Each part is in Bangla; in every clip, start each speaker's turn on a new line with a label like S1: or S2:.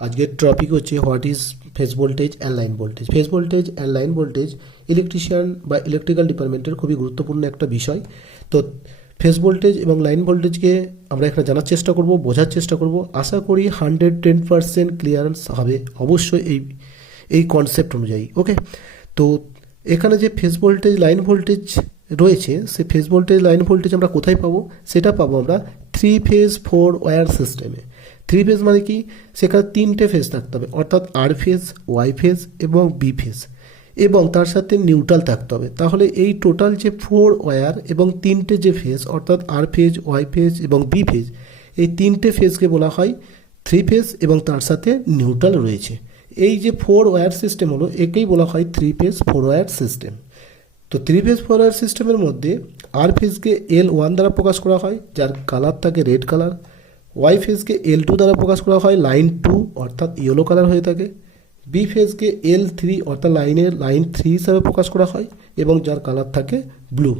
S1: আজকের টপিক হচ্ছে what is phase voltage and line voltage phase voltage and line voltage electrician বা ইলেকট্রিক্যাল ডিপার্টমেন্টের খুবই গুরুত্বপূর্ণ একটা বিষয়। তো ফেস ভোল্টেজ এবং লাইন ভোল্টেজকে আমরা এখানে জানার চেষ্টা করব, বোঝার চেষ্টা করব। আশা করি হান্ড্রেড টেন পার্সেন্ট ক্লিয়ারেন্স হবে অবশ্যই এই এই কনসেপ্ট অনুযায়ী ওকে তো এখানে যে ফেস ভোল্টেজ লাইন ভোল্টেজ রয়েছে সে ফেস ভোল্টেজ লাইন ভোল্টেজ আমরা কোথায় পাবো? সেটা পাবো আমরা থ্রি ফেজ ফোর ওয়্যার সিস্টেমে থ্রি ফেজ মানে কি? সেখানে তিনটে ফেজ থাকতে হবে। অর্থাৎ আর ফেজ ওয়াই ফেজ এবং বি ফেজ এবং তার সাথে নিউট্রাল থাকতে হবে। তাহলে এই টোটাল যে ফোর ওয়্যার এবং তিনটে যে ফেজ অর্থাৎ আর ফেজ ওয়াই ফেজ এবং বি ফেজ এই তিনটে ফেজকে বলা হয় থ্রি ফেজ এবং তার সাথে নিউট্রাল রয়েছে। এই যে ফোর ওয়্যার সিস্টেম হলো, একেই বলা হয় three phase four wire system তো থ্রি ফেজ ফোর ওয়্যার সিস্টেমের মধ্যে আর ফেজকে এল ওয়ান দ্বারা প্রকাশ করা হয়, যার কালার থাকে রেড কালার ওয়াই ফেজকে এল টু দ্বারা প্রকাশ করা হয় লাইন টু অর্থাৎ ইয়েলো কালার হয়ে থাকে। বি ফেজকে এল থ্রি অর্থাৎ লাইনের লাইন থ্রি হিসাবে প্রকাশ করা হয় এবং যার কালার থাকে ব্লু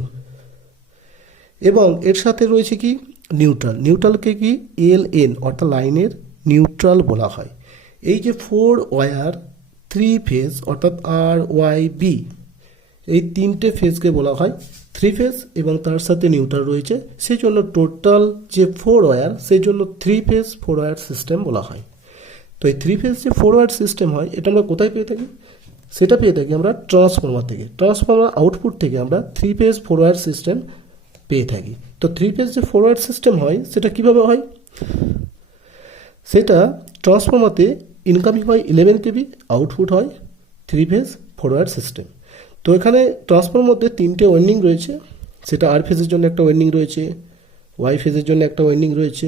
S1: এবং এর সাথে রয়েছে কি? নিউট্রাল নিউট্রালকে কি এল এন অর্থাৎ লাইনের নিউট্রাল বলা হয়। এই যে ফোর ওয়ার থ্রি ফেজ অর্থাৎ আর ওয়াই বি এই তিনটে ফেজকে বলা হয় থ্রি ফেজ এবং তার সাথে নিউট্রাল রয়েছে সেই জন্য টোটাল যে ফোর ওয়্যার সেই জন্য three phase four wire system বলা হয়। তো এই থ্রি ফেজ যে ফোর ওয়্যার সিস্টেম হয়, এটা আমরা কোথায় পেয়ে থাকি? সেটা পেয়ে থাকি আমরা ট্রান্সফর্মার থেকে। ট্রান্সফর্মার আউটপুট থেকে আমরা three phase four wire system পেয়ে থাকি। তো থ্রি ফেজ যে ফোর ওয়্যার সিস্টেম হয়, সেটা কীভাবে হয়? সেটা ট্রান্সফর্মারতে ইনকামিং হয় ইলেভেন কেবি আউটপুট হয় three phase four wire system তো এখানে ট্রান্সফর্মার মধ্যে তিনটে ওয়েন্ডিং রয়েছে। সেটা আর ফেজের জন্য একটা ওয়েন্ডিং রয়েছে ওয়াই ফেজের জন্য একটা ওয়েন্ডিং রয়েছে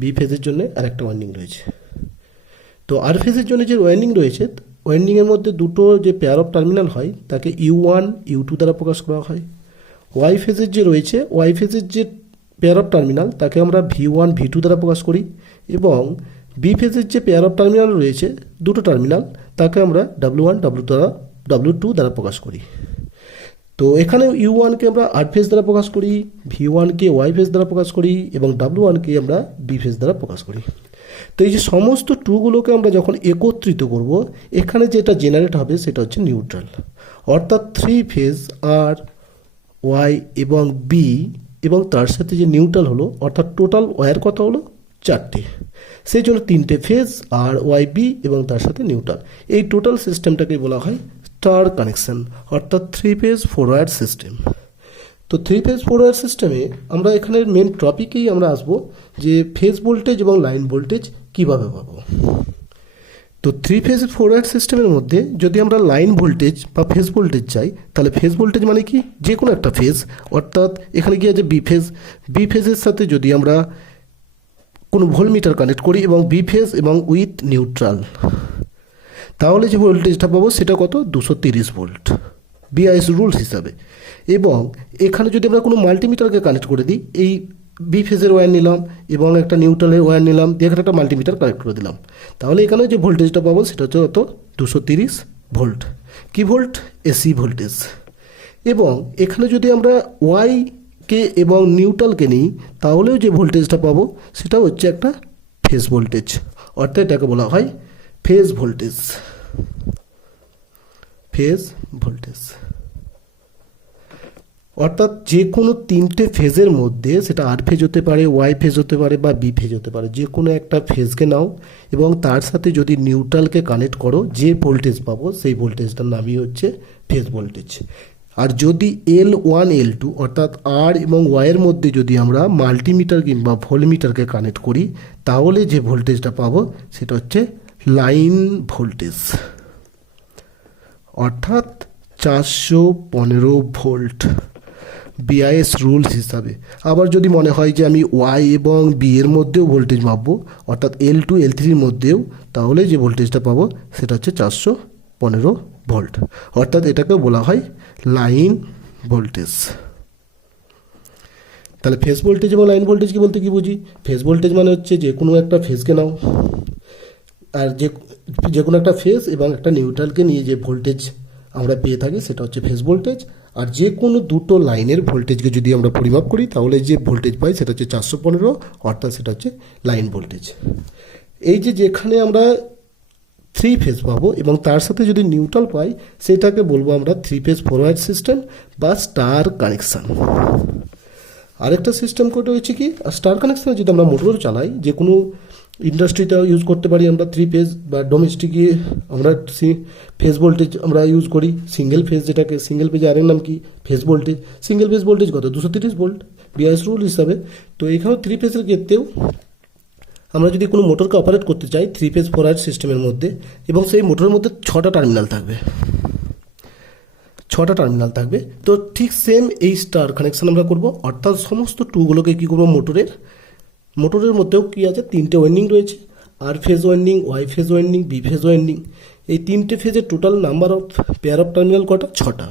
S1: বি ফেজের জন্য আর একটা ওয়েন্ডিং রয়েছে। তো আর ফেজের জন্য যে ওয়েন্ডিং রয়েছে ওয়েন্ডিংয়ের মধ্যে দুটো যে পেয়ার অফ টার্মিনাল হয়, তাকে ইউ ওয়ান ইউ টু দ্বারা প্রকাশ করা হয়। ওয়াই ফেজের যে রয়েছে ওয়াই ফেজের যে পেয়ার অফ টার্মিনাল তাকে আমরা ভি ওয়ান ভি টু দ্বারা প্রকাশ করি এবং বি ফেজের যে পেয়ার অফ টার্মিনাল রয়েছে, দুটো টার্মিনাল তাকে আমরা ডাব্লু ওয়ান ডাব্লু দ্বারা ডাব্লু টু দ্বারা প্রকাশ করি। তো এখানে ইউ ওয়ানকে আমরা আর ফেজ দ্বারা প্রকাশ করি ভি ওয়ানকে ওয়াই ফেজ দ্বারা প্রকাশ করি এবং ডাব্লু ওয়ানকে আমরা বি ফেজ দ্বারা প্রকাশ করি। তো এই যে সমস্ত টুগুলোকে আমরা যখন একত্রিত করব, এখানে যেটা জেনারেট হবে সেটা হচ্ছে নিউট্রাল অর্থাৎ থ্রি ফেজ আর ওয়াই এবং বি এবং তার সাথে যে নিউট্রাল হলো, অর্থাৎ টোটাল ওয়ার কত হলো চারটে। সেই জন্য তিনটে ফেজ আর ওয়াই বি এবং তার সাথে নিউট্রাল এই টোটাল সিস্টেমটাকে বলা হয় স্টার কানেকশন অর্থাৎ থ্রি ফেজ ফরওয়ার্ড সিস্টেম তো থ্রি ফেজ ফরওয়ার্ড সিস্টেমে আমরা এখানে মেন টপিকেই আমরা আসব যে ফেজ ভোল্টেজ এবং লাইন ভোল্টেজ কীভাবে পাবো। তো থ্রি ফেজ ফরওয়ার্ড সিস্টেমের মধ্যে যদি আমরা লাইন ভোল্টেজ বা ফেজ ভোল্টেজ চাই, তাহলে ফেজ ভোল্টেজ মানে কি? যে কোনো একটা ফেজ অর্থাৎ এখানে গিয়ে যে বি ফেজ বি ফেজের সাথে যদি আমরা কোনো ভোল্টমিটার কানেক্ট করি এবং বি ফেজ এবং উইথ নিউট্রাল তাহলে যে ভোল্টেজটা পাবো সেটা কত? দুশো তিরিশ ভোল্ট বিআইএস রুলস হিসাবে। এবং এখানে যদি আমরা কোনো মাল্টিমিটারকে কানেক্ট করে দিই, এই বি ফেজের ওয়্যার নিলাম এবং একটা নিউট্রালের ওয়্যার নিলাম, দিয়ে এখানে একটা মাল্টিমিটার কানেক্ট করে দিলাম। তাহলে এখানে যে ভোল্টেজটা পাবো সেটা হচ্ছে কত? দুশো তিরিশ ভোল্ট কী ভোল্ট এসি ভোল্টেজ এবং এখানে যদি আমরা ওয়াই কে এবং নিউট্রালকে নিই, তাহলেও যে ভোল্টেজটা পাবো সেটা হচ্ছে একটা ফেজ ভোল্টেজ অর্থাৎ এটাকে বলা হয় ফেজ ভোল্টেজ ফেজ ভোল্টেজ। অর্থাৎ যে কোনো তিনটে ফেজের মধ্যে সেটা আর ফেজ হতে পারে, ওয়াই ফেজ হতে পারে বা বি ফেজ হতে পারে যে কোনো একটা ফেজকে নাও এবং তার সাথে যদি নিউট্রালকে কানেক্ট করো, যে ভোল্টেজ পাবো সেই ভোল্টেজটার নামই হচ্ছে ফেজ ভোল্টেজ। আর যদি এল ওয়ান, এল টু অর্থাৎ আর এবং ওয়াইয়ের মধ্যে যদি আমরা মাল্টিমিটার কিংবা ভোল্টমিটারকে কানেক্ট করি, তাহলে যে ভোল্টেজটা পাবো সেটা হচ্ছে লাইন ভোল্টেজ। অর্থাৎ চারশো পনেরো ভোল্ট বিআইএস রুলস হিসাবে। আবার যদি মনে হয় যে আমি ওয়াই এবং বি এর মধ্যেও ভোল্টেজ মাপবো, অর্থাৎ এল টু এল থ্রির মধ্যেও, তাহলে যে ভোল্টেজটা পাবো সেটা হচ্ছে চারশো পনেরো ভোল্ট। অর্থাৎ এটাকে বলা হয় লাইন ভোল্টেজ। তাহলে ফেস ভোল্টেজ এবং লাইন ভোল্টেজকে বলতে কি বুঝি? ফেস ভোল্টেজ মানে হচ্ছে যে কোনো একটা ফেজকে নাও। আর যে যে কোনো একটা ফেজ এবং একটা নিউট্রালকে নিয়ে যে ভোল্টেজ আমরা পেয়ে থাকি, সেটা হচ্ছে ফেজ ভোল্টেজ আর যে কোনো দুটো লাইনের ভোল্টেজকে যদি আমরা পরিমাপ করি, তাহলে যে ভোল্টেজ পাই, সেটা হচ্ছে চারশো পনেরো, অর্থাৎ সেটা হচ্ছে লাইন ভোল্টেজ এই যে যেখানে আমরা থ্রি ফেজ পাবো, এবং তার সাথে যদি নিউট্রাল পাই, সেটাকে বলব আমরা থ্রি ফেজ ফরওয়ার্ড সিস্টেম বা স্টার কানেকশান আরেকটা সিস্টেম কোড হচ্ছে কি? স্টার কানেকশানে যদি আমরা মোটর চালাই যে কোনো ইন্ডাস্ট্রিতে ইউজ করতে পারি আমরা থ্রি ফেজ বা ডোমেস্টিকে আমরা ফেজ ভোল্টেজ আমরা ইউজ করি সিঙ্গেল ফেজ যেটাকে সিঙ্গেল ফেজে আরেক নাম কি? Phase voltage single phase voltage কত? দুশো তিরিশ ভোল্ট বিআইএস রুল হিসাবে। তো এখানেও থ্রি ফেজের ক্ষেত্রেও আমরা যদি কোনো মোটরকে অপারেট করতে চাই থ্রি ফেজ ফোর আয়ার সিস্টেমের মধ্যে, এবং সেই মোটরের মধ্যে ছটা টার্মিনাল থাকবে। ছটা টার্মিনাল থাকবে। তো ঠিক সেম এই স্টার কানেকশান আমরা করব। অর্থাৎ সমস্ত টুগুলোকে কী করব? মোটরের মোটরের মধ্যেও কী আছে? তিনটে ওয়েন্ডিং রয়েছে। R phase winding Y phase winding B phase winding এই তিনটে ফেজের total number of pair of terminal কটা? ছটা।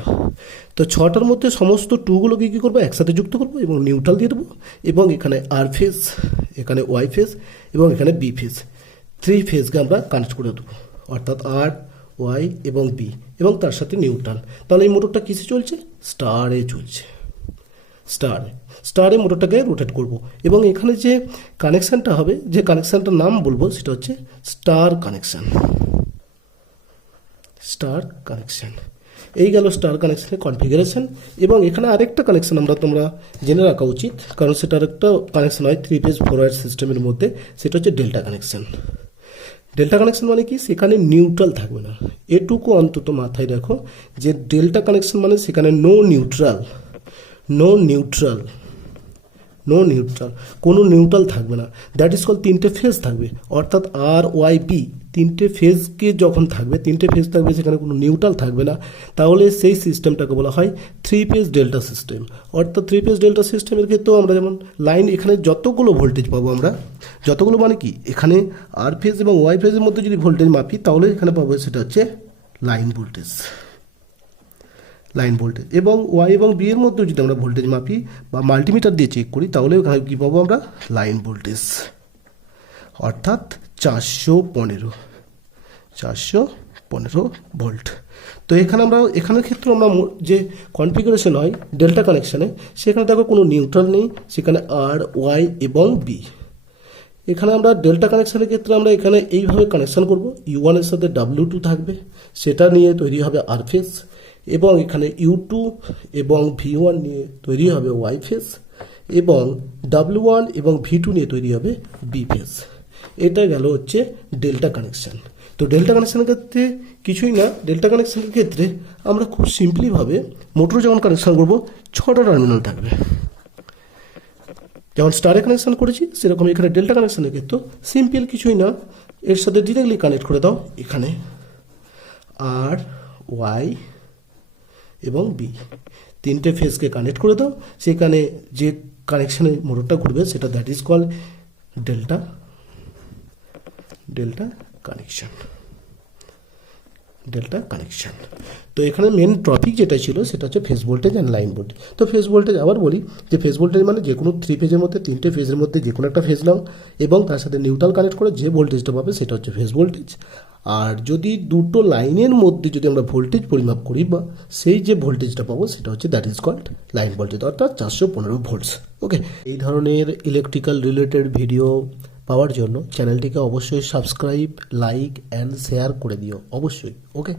S1: তো ছটার মধ্যে সমস্ত টুগুলোকে কী করব? একসাথে যুক্ত করব এবং নিউট্রাল দিয়ে দেবো এবং এখানে আর ফেজ এখানে ওয়াই ফেজ এবং এখানে বি ফেজ থ্রি ফেজকে আমরা কানেক্ট করে দেবো। অর্থাৎ আর ওয়াই এবং বি এবং তার সাথে নিউট্রাল তাহলে এই মোটরটা কিসে চলছে? স্টারে চলছে। স্টারে স্টারে মোটরটাকে রোটেট করব। এবং এখানে যে কানেকশানটা হবে, যে কানেকশানটার নাম বলব, সেটা হচ্ছে স্টার কানেকশান স্টার কানেকশান এই গেল স্টার কানেকশানের কনফিগারেশন এবং এখানে আরেকটা কানেকশান আমরা তোমরা জেনে রাখা উচিত, কারণ সেটা আরেকটা কানেকশান হয় থ্রি পেজ ফরওয়ার্ড সিস্টেমের মধ্যে, সেটা হচ্ছে ডেল্টা কানেকশান ডেল্টা কানেকশন মানে কি? সেখানে নিউট্রাল থাকবে না। এটুকু অন্তত মাথায় রাখো যে ডেল্টা কানেকশন মানে সেখানে no neutral no neutral no neutral কোনো নিউট্রাল থাকবে না। দ্যাট ইজ কল তিনটে ফেজ থাকবে। অর্থাৎ আর ওয়াই বি তিনটে ফেজকে যখন থাকবে, তিনটে ফেজ থাকবে, সেখানে কোনো নিউট্রাল থাকবে না। তাহলে সেই সিস্টেমটাকে বলা হয় থ্রি ফেজ ডেল্টা সিস্টেম অর্থাৎ থ্রি ফেজ ডেল্টা সিস্টেমের ক্ষেত্রেও আমরা যেমন লাইন এখানে যতগুলো ভোল্টেজ পাবো আমরা, যতগুলো মানে কি? এখানে আর ফেজ এবং ওয়াই ফেজের মধ্যে যদি ভোল্টেজ মাপি, তাহলে এখানে পাবো সেটা হচ্ছে লাইন ভোল্টেজ লাইন ভোল্টেজ এবং ওয়াই এবং বি এর মধ্যেও যদি আমরা ভোল্টেজ মাপি বা মাল্টিমিটার দিয়ে চেক করি তাহলে কী পাবো আমরা? Line voltage. অর্থাৎ চারশো পনেরো। চারশো পনেরো ভোল্ট। তো এখানে আমরা, এখানের ক্ষেত্রে আমরা যে কনফিগারেশন হয় ডেল্টা কানেকশানে সেখানে দেখো কোনো নিউট্রাল নেই, সেখানে আর ওয়াই এবং বি এখানে আমরা ডেল্টা কানেকশানের ক্ষেত্রে আমরা এখানে এইভাবে কানেকশান করব। ইউ ওয়ানের সাথে ডাব্লিউ টু থাকবে। সেটা নিয়ে তৈরি হবে আর ফেস এবং এখানে ইউ টু এবং ভি ওয়ান নিয়ে তৈরি হবে ওয়াই ফেস এবং ডাব্লিউ ওয়ান এবং ভি টু নিয়ে তৈরি হবে বি ফেস এটা গেল হচ্ছে ডেল্টা কানেকশান তো ডেল্টা কানেকশানের ক্ষেত্রে কিছুই না। ডেল্টা কানেকশানের ক্ষেত্রে আমরা খুব সিম্পলিভাবে মোটর যখন কানেকশান করব, ছটা টার্মিনাল থাকবে। যেমন স্টারে কানেকশান করেছি, সেরকম এখানে ডেল্টা কানেকশানের ক্ষেত্রে সিম্পল কিছুই না। এর সাথে ডিরেক্টলি কানেক্ট করে দাও এখানে। আর ওয়াই এবং বি তিনটে ফেজকে কানেক্ট করে দাও। সেখানে যে কানেকশানে মোটরটা ঘুরবে, সেটা that is call delta delta connection delta connection তো এখানে মেন টপিক যেটা ছিল, সেটা হচ্ছে phase voltage and line voltage তো ফেস ভোল্টেজ আবার বলি, যে ফেস ভোল্টেজ মানে যে কোনো থ্রি ফেজের মধ্যে, তিনটে ফেজের মধ্যে যে কোনো একটা ফেজ নাও, এবং তার সাথে নিউট্রাল কানেক্ট করে যে ভোল্টেজটা পাবে, সেটা হচ্ছে ফেস ভোল্টেজ আর যদি দুটো লাইনের মধ্যে যদি আমরা ভোল্টেজ পরিমাপ করি বা সেই যে ভোল্টেজটা পাবো সেটা হচ্ছে that is called line voltage অর্থাৎ চারশো পনেরো ভোল্টস ওকে এই ধরনের ইলেকট্রিক্যাল রিলেটেড ভিডিও পাওয়ার জন্য চ্যানেলটিকে অবশ্যই সাবস্ক্রাইব লাইক অ্যান্ড শেয়ার করে দিও, অবশ্যই ওকে